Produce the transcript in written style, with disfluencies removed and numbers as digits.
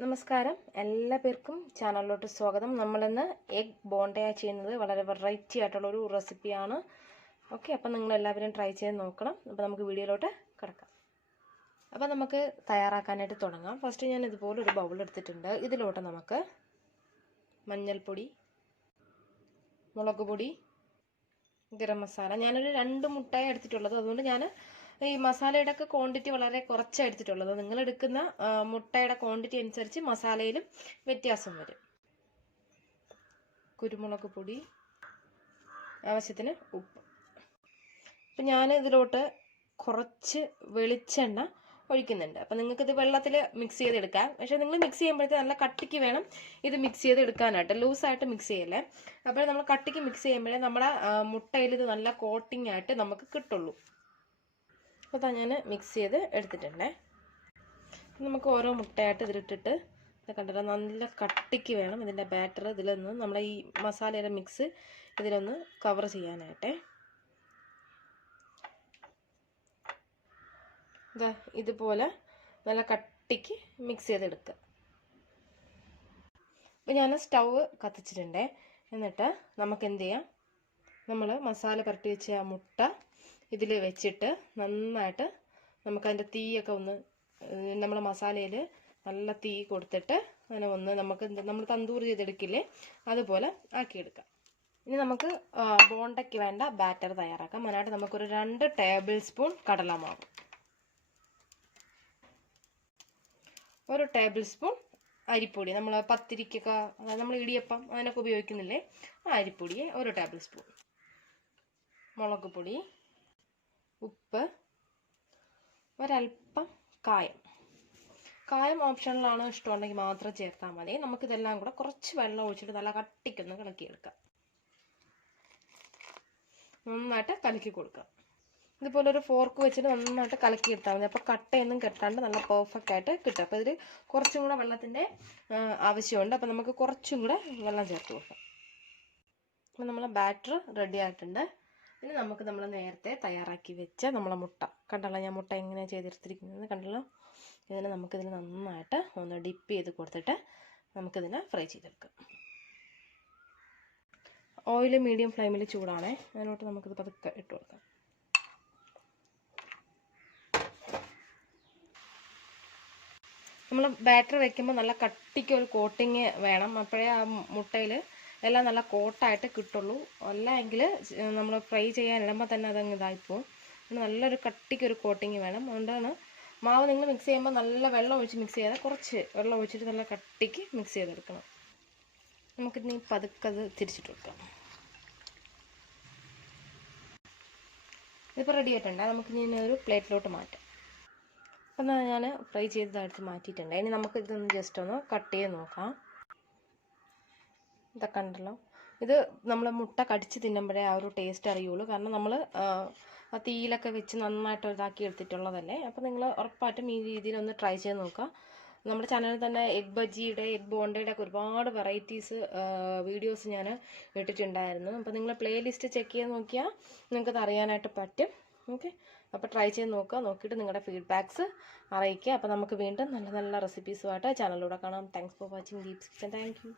നമസ്കാരം, എല്ലാ പേർക്കും ചാനലിലോട്ട് സ്വാഗതം. നമ്മളിന്ന് എഗ് ബോണ്ടയ ചെയ്യുന്നത് വളരെ വെറൈറ്റി ആയിട്ടുള്ളൊരു റെസിപ്പിയാണ്. ഓക്കെ, അപ്പം നിങ്ങളെല്ലാവരും ട്രൈ ചെയ്ത് നോക്കണം. അപ്പോൾ നമുക്ക് വീഡിയോയിലോട്ട് കിടക്കാം. അപ്പോൾ നമുക്ക് തയ്യാറാക്കാനായിട്ട് തുടങ്ങാം. ഫസ്റ്റ് ഞാൻ ഇതുപോലെ ഒരു ബൗൾ എടുത്തിട്ടുണ്ട്. ഇതിലോട്ട് നമുക്ക് മഞ്ഞൾപ്പൊടി, മുളക് പൊടി, ഗരം മസാല, ഞാനൊരു 2 മുട്ടയാണ് എടുത്തിട്ടുള്ളത്. അതുകൊണ്ട് ഞാൻ ഈ മസാലയുടെ ഒക്കെ ക്വാണ്ടിറ്റി വളരെ കുറച്ചാണ് എടുത്തിട്ടുള്ളത്. നിങ്ങൾ എടുക്കുന്ന മുട്ടയുടെ ക്വാണ്ടിറ്റി അനുസരിച്ച് മസാലയിലും വ്യത്യാസം വരും. കുരുമുളക് പൊടി, ആവശ്യത്തിന് ഉപ്പ്. അപ്പം ഞാൻ ഇതിലോട്ട് കുറച്ച് വെളിച്ചെണ്ണ ഒഴിക്കുന്നുണ്ട്. അപ്പം നിങ്ങൾക്കിത് വെള്ളത്തിൽ മിക്സ് ചെയ്തെടുക്കാം. പക്ഷേ നിങ്ങൾ മിക്സ് ചെയ്യുമ്പോഴത്തേക്ക് നല്ല കട്ടിക്ക് വേണം ഇത് മിക്സ് ചെയ്തെടുക്കാനായിട്ട്, ലൂസായിട്ട് മിക്സ് ചെയ്യല്ലേ. അപ്പോൾ നമ്മൾ കട്ടിക്ക് മിക്സ് ചെയ്യുമ്പോഴേ നമ്മുടെ മുട്ടയിൽ ഇത് നല്ല കോട്ടിംഗ് ആയിട്ട് നമുക്ക് കിട്ടുള്ളൂ. അപ്പോൾ ഞാൻ മിക്സ് ചെയ്ത് എടുത്തിട്ടുണ്ടേ. നമുക്ക് ഓരോ മുട്ടയായിട്ട് ഇതിലിട്ടിട്ട് കണ്ടിട്ട് നല്ല കട്ടിക്ക് വേണം ഇതിൻ്റെ ബാറ്റർ ഇതിലൊന്ന് നമ്മളെ ഈ മസാലയുടെ മിക്സ് ഇതിലൊന്ന് കവർ ചെയ്യാനായിട്ടേ. ഇതാ ഇതുപോലെ നല്ല കട്ടിക്ക് മിക്സ് ചെയ്തെടുക്കുക. അപ്പോൾ ഞാൻ സ്റ്റൗവ് കത്തിച്ചിട്ടുണ്ടേ. എന്നിട്ട് നമുക്ക് എന്ത് ചെയ്യാം, നമ്മൾ മസാല പുരട്ടി വെച്ച ആ മുട്ട ഇതിൽ വെച്ചിട്ട് നന്നായിട്ട് നമുക്കതിൻ്റെ തീയൊക്കെ ഒന്ന് നമ്മൾ മസാലയിൽ നല്ല തീ കൊടുത്തിട്ട് അങ്ങനെ ഒന്ന് നമ്മൾ തന്തൂർ ചെയ്തെടുക്കില്ലേ അതുപോലെ ആക്കിയെടുക്കാം. ഇനി നമുക്ക് ബോണ്ടയ്ക്ക് വേണ്ട ബാറ്റർ തയ്യാറാക്കാം. അതിനായിട്ട് നമുക്കൊരു 2 ടേബിൾ സ്പൂൺ കടലമാവ്, 1 ടേബിൾ സ്പൂൺ അരിപ്പൊടി, നമ്മൾ പത്തിരിക്കൊക്കെ നമ്മൾ ഇടിയപ്പം അതിനൊക്കെ ഉപയോഗിക്കുന്നില്ലേ ആ അരിപ്പൊടി 1 ടേബിൾ സ്പൂൺ, മുളക് പൊടി, ഉപ്പ്, ഒരൽപ്പം കായം ഓപ്ഷണലാണ്. ഇഷ്ടമുണ്ടെങ്കിൽ മാത്രം ചേർത്താൽ മതി. നമുക്കിതെല്ലാം കൂടെ കുറച്ച് വെള്ളം ഒഴിച്ചിട്ട് നല്ല കട്ടിക്കൊന്ന് കലക്കിയെടുക്കാം. നന്നായിട്ട് കലക്കി കൊടുക്കാം. ഇതുപോലെ ഒരു ഫോർക്ക് വെച്ചിട്ട് നന്നായിട്ട് കലക്കിയെടുത്താൽ മതി. അപ്പോൾ കട്ടയൊന്നും കെട്ടാണ്ട് നല്ല പെർഫെക്റ്റ് ആയിട്ട് കിട്ടും. അപ്പോൾ ഇതിൽ കുറച്ചും കൂടെ വെള്ളത്തിൻ്റെ ആവശ്യമുണ്ട്. അപ്പോൾ നമുക്ക് കുറച്ചും കൂടെ വെള്ളം ചേർത്ത് കൊടുക്കാം. അപ്പോൾ നമ്മളെ ബാറ്റർ റെഡി ആയിട്ടുണ്ട്. ഇനി നമുക്ക് നമ്മൾ നേരത്തെ തയ്യാറാക്കി വെച്ച നമ്മളെ മുട്ട കണ്ടല്ലോ, ഞാൻ മുട്ട എങ്ങനെയാണ് ചെയ്തെടുത്തിരിക്കുന്നത് കണ്ടല്ലോ. ഇതിനെ നമുക്കിതിൽ നന്നായിട്ട് ഒന്ന് ഡിപ്പ് ചെയ്ത് കൊടുത്തിട്ട് നമുക്കിതിനെ ഫ്രൈ ചെയ്തെടുക്കാം. ഓയിൽ മീഡിയം ഫ്ലെയിമിൽ ചൂടാണേ. അതിലോട്ട് നമുക്കിത് പതുക്കെ ഇട്ട് കൊടുക്കാം. നമ്മൾ ബാറ്റർ വെക്കുമ്പോൾ നല്ല കട്ടിക്ക് ഒരു കോട്ടിങ് വേണം. അപ്പോഴേ ആ മുട്ടയിൽ എല്ലാം നല്ല കോട്ടായിട്ട് കിട്ടുള്ളൂ. അല്ലെങ്കിൽ നമ്മൾ ഫ്രൈ ചെയ്യാൻ ഇടുമ്പോൾ തന്നെ അതങ്ങ് ഇതായിപ്പോവും. നല്ലൊരു കട്ടിക്കൊരു കോട്ടിങ് വേണം. അതുകൊണ്ടാണ് മാവ് നിങ്ങൾ മിക്സ് ചെയ്യുമ്പോൾ നല്ല വെള്ളം ഒഴിച്ച് മിക്സ് ചെയ്യാതെ കുറച്ച് വെള്ളം ഒഴിച്ചിട്ട് നല്ല കട്ടിക്ക് മിക്സ് ചെയ്തെടുക്കണം. നമുക്കിനി പതുക്കത് തിരിച്ചിട്ട് കൊടുക്കാം. ഇതിപ്പോൾ റെഡി ആയിട്ടുണ്ട്. നമുക്കിനി ഒരു പ്ലേറ്റിലോട്ട് മാറ്റാം. അപ്പം ഞാൻ ഫ്രൈ ചെയ്തതായിട്ട് മാറ്റിയിട്ടുണ്ട്. ഇനി നമുക്ക് ഇതൊന്ന് ജസ്റ്റ് ഒന്ന് കട്ട് ചെയ്ത് നോക്കാം. ഇതൊക്കെ ഉണ്ടല്ലോ, ഇത് നമ്മൾ മുട്ട കടിച്ച് തിന്നുമ്പോഴേ ആ ഒരു ടേസ്റ്റ് അറിയുള്ളൂ. കാരണം നമ്മൾ ആ തീയിലൊക്കെ വെച്ച് നന്നായിട്ട് ഇതാക്കി എടുത്തിട്ടുള്ളതല്ലേ. അപ്പോൾ നിങ്ങൾ ഉറപ്പായിട്ടും ഈ രീതിയിലൊന്ന് ട്രൈ ചെയ്ത് നോക്കുക. നമ്മുടെ ചാനലിൽ തന്നെ എഗ് ബജിയുടെ, എഗ് ബോണ്ടയുടെ ഒക്കെ ഒരുപാട് വെറൈറ്റീസ് വീഡിയോസ് ഞാൻ ഇട്ടിട്ടുണ്ടായിരുന്നു. അപ്പോൾ നിങ്ങൾ പ്ലേലിസ്റ്റ് ചെക്ക് ചെയ്ത് നോക്കിയാൽ നിങ്ങൾക്കത് അറിയാനായിട്ട് പറ്റും. ഓക്കെ, അപ്പോൾ ട്രൈ ചെയ്ത് നോക്കുക. നോക്കിയിട്ട് നിങ്ങളുടെ ഫീഡ്ബാക്ക്സ് അറിയിക്കുക. അപ്പോൾ നമുക്ക് വീണ്ടും നല്ല നല്ല റെസിപ്പീസുമായിട്ട് ചാനലിലൂടെ കാണാം. Thanks for watching Deep's kitchen. Thank you.